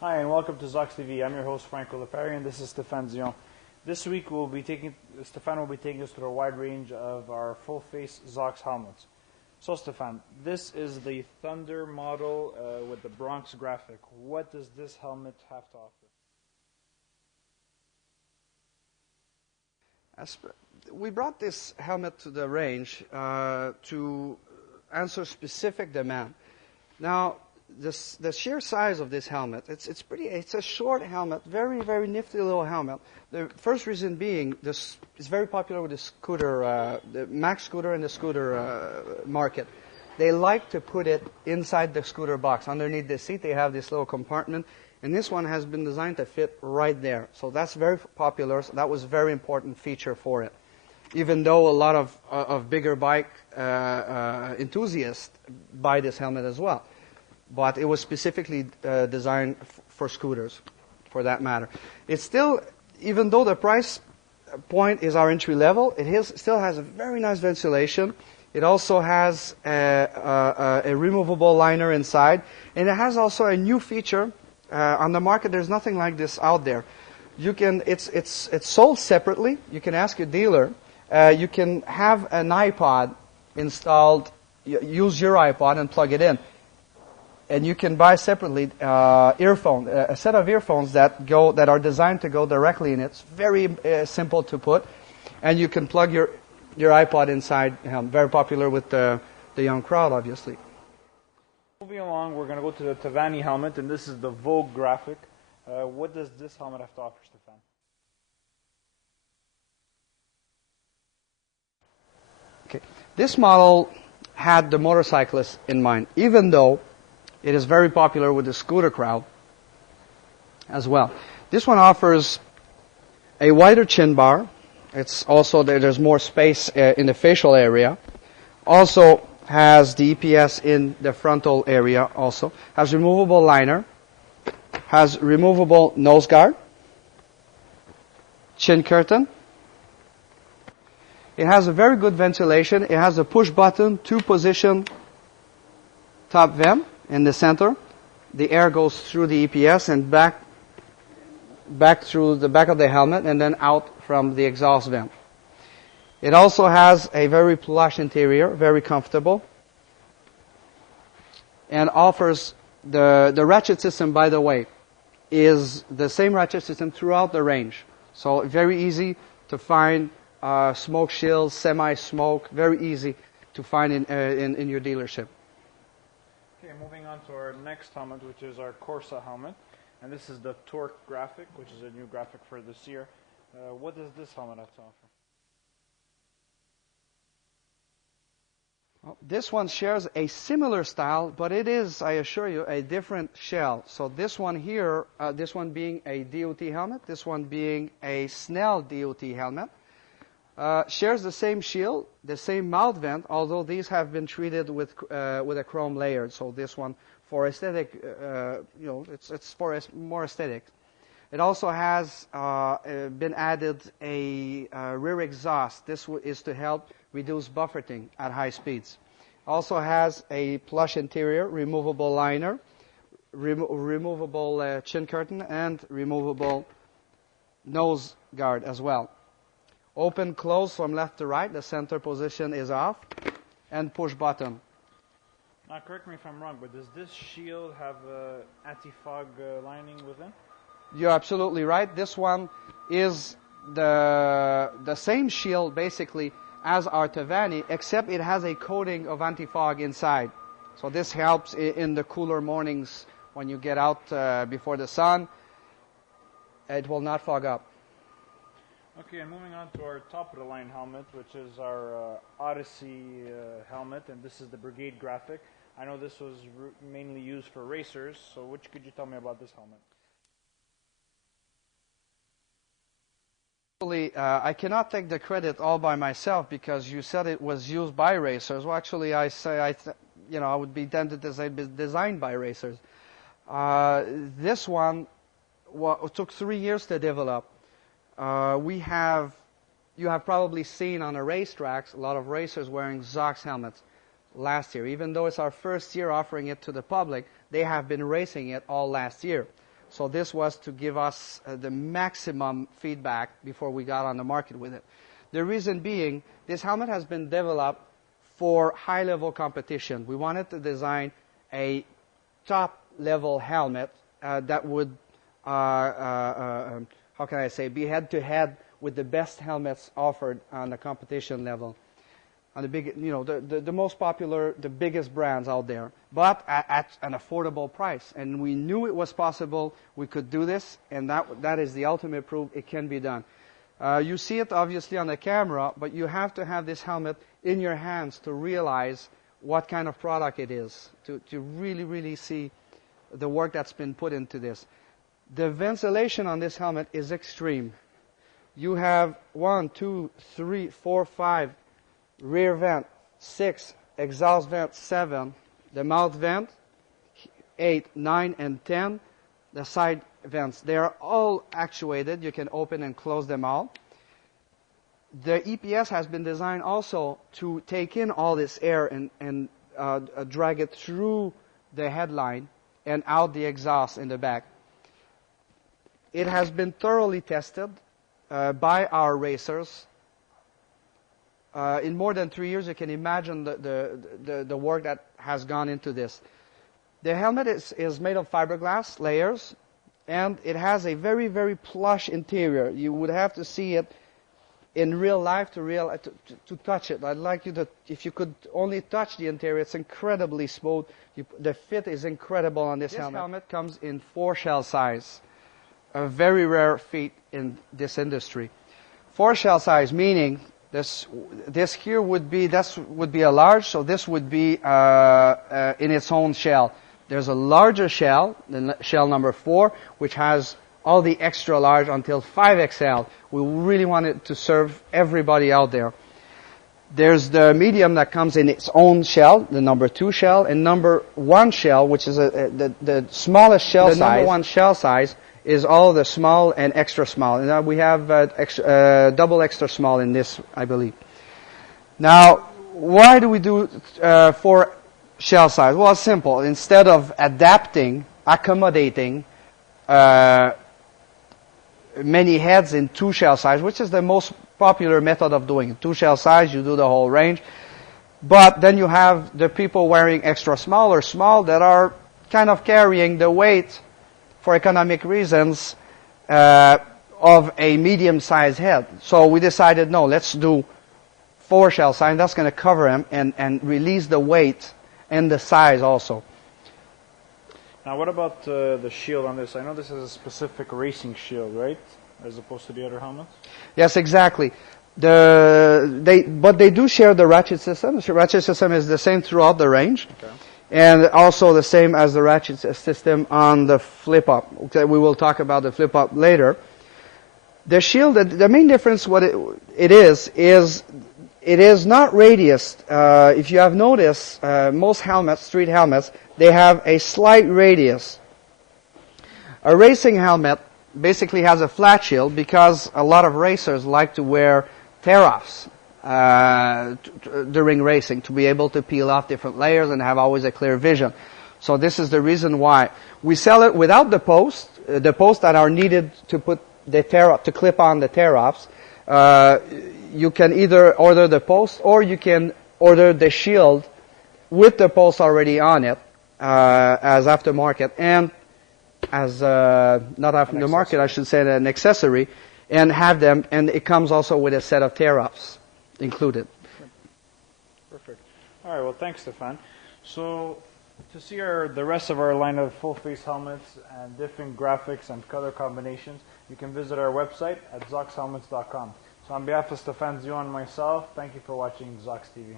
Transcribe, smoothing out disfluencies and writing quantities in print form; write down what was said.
Hi, and welcome to ZOX TV. I'm your host, Franco, Lipari, and this is Stefan Zion. This week, Stefan will be taking us through a wide range of our full-face ZOX helmets. So, Stefan, this is the Thunder model with the Bronx graphic. What does this helmet have to offer? We brought this helmet to the range to answer specific demand. Now, the sheer size of this helmet, it's a short helmet, very nifty little helmet. The first reason being, this is very popular with the scooter, the Max scooter and the scooter market. They like to put it inside the scooter box. Underneath the seat, they have this little compartment, and this one has been designed to fit right there. So that's very popular. So that was a very important feature for it. Even though a lot of bigger bike enthusiasts buy this helmet as well. But it was specifically designed for scooters, for that matter. It's still, even though the price point is our entry level, still has a very nice ventilation. It also has a removable liner inside, and it has also a new feature on the market. There's nothing like this out there. It's sold separately. You can ask your dealer. You can have an iPod installed. Use your iPod and plug it in. And you can buy separately a set of earphones that are designed to go directly in it. It's very simple to put, and you can plug your iPod inside. Very popular with the young crowd, obviously. Moving along, we're going to go to the Tavani helmet, and this is the Vogue graphic. What does this helmet have to offer, Stefan? Okay, this model had the motorcyclist in mind, even though it is very popular with the scooter crowd as well. This one offers a wider chin bar. It's also there's more space in the facial area. Also has the EPS in the frontal area. Also has removable liner. Has removable nose guard. Chin curtain. It has a very good ventilation. It has a push button, 2-position top vent. In the center, the air goes through the EPS and back through the back of the helmet and then out from the exhaust vent. It also has a very plush interior, very comfortable, and offers the ratchet system, by the way, is the same ratchet system throughout the range. So very easy to find smoke shields, semi-smoke, very easy to find in your dealership. Okay, moving on to our next helmet, which is our Corsa helmet. And this is the Torque graphic, which is a new graphic for this year. What does this helmet have to offer? Well, this one shares a similar style, but it is, I assure you, a different shell. So this one here, this one being a DOT helmet, this one being a Snell DOT helmet, shares the same shield, the same mouth vent, although these have been treated with a chrome layer. So this one, for aesthetic, it's for more aesthetic. It also has been added a rear exhaust. This is to help reduce buffeting at high speeds. Also has a plush interior, removable liner, removable chin curtain, and removable nose guard as well. Open, close from left to right. The center position is off. And push button. Now, correct me if I'm wrong, but does this shield have an anti-fog lining within? You're absolutely right. This one is the same shield, basically, as our Tavani, except it has a coating of anti-fog inside. So this helps in the cooler mornings when you get out before the sun. It will not fog up. Okay, and moving on to our top-of-the-line helmet, which is our Odyssey helmet, and this is the Brigade graphic. I know this was mainly used for racers, so which could you tell me about this helmet? Actually, I cannot take the credit all by myself because you said it was used by racers. Well, actually, I would be tempted to say designed by racers. This one took 3 years to develop. You have probably seen on the racetracks a lot of racers wearing ZOX helmets last year. Even though it's our first year offering it to the public, they have been racing it all last year. So this was to give us the maximum feedback before we got on the market with it. The reason being, this helmet has been developed for high-level competition. We wanted to design a top-level helmet that would, how can I say, be head-to-head with the best helmets offered on the competition level, on the big, the most popular, the biggest brands out there, but at an affordable price. And we knew it was possible. We could do this, and that is the ultimate proof it can be done. You see it obviously on the camera, but you have to have this helmet in your hands to realize what kind of product it is, to really, really see the work that's been put into this. The ventilation on this helmet is extreme. You have 1, 2, 3, 4, 5 rear vent, 6 exhaust vent, 7 the mouth vent, 8, 9, and 10 the side vents. They are all actuated. You can open and close them all. The EPS has been designed also to take in all this air and drag it through the headline and out the exhaust in the back. It has been thoroughly tested by our racers. In more than 3 years, you can imagine the work that has gone into this. The helmet is made of fiberglass layers, and it has a very, very plush interior. You would have to see it in real life to touch it. I'd like you to, if you could only touch the interior, it's incredibly smooth. The fit is incredible on this helmet. This helmet comes in 4 shell size, a very rare feat in this industry. 4 shell size, meaning this here would be a large, so this would be in its own shell. There's a larger shell, the shell number 4, which has all the extra large until 5XL. We really want it to serve everybody out there. There's the medium that comes in its own shell, the number 2 shell, and number 1 shell, which is the smallest shell size. The number 1 shell size is all the small and extra small. And we have double extra small in this, I believe. Now, why do we do 4 shell size? Well, it's simple. Instead of accommodating many heads in 2 shell size, which is the most popular method of doing it. 2 shell size, you do the whole range. But then you have the people wearing extra small or small that are kind of carrying the weight for economic reasons of a medium-sized head. So we decided, no, let's do 4 shell size. That's going to cover them and release the weight and the size also. Now, what about the shield on this? I know this is a specific racing shield, right? As opposed to the other helmets? Yes, exactly. But they do share the ratchet system. The ratchet system is the same throughout the range. Okay. And also the same as the ratchet system on the flip-up. Okay, we will talk about the flip-up later. The shield, the main difference what it is it is not radiused. If you have noticed, most helmets, street helmets, they have a slight radius. A racing helmet basically has a flat shield because a lot of racers like to wear tear-offs during racing to be able to peel off different layers and have always a clear vision. So this is the reason why. We sell it without the posts that are needed to put the tear-off, to clip on the tear-offs. You can either order the post or you can order the shield with the post already on it as aftermarket and as not aftermarket, I should say, an accessory, and have them, and it comes also with a set of tear-offs included. Perfect. All right, well, thanks, Stefan. So to see the rest of our line of full-face helmets and different graphics and color combinations, you can visit our website at zoxhelmets.com. So on behalf of Stefan Zion and myself, thank you for watching ZOX TV.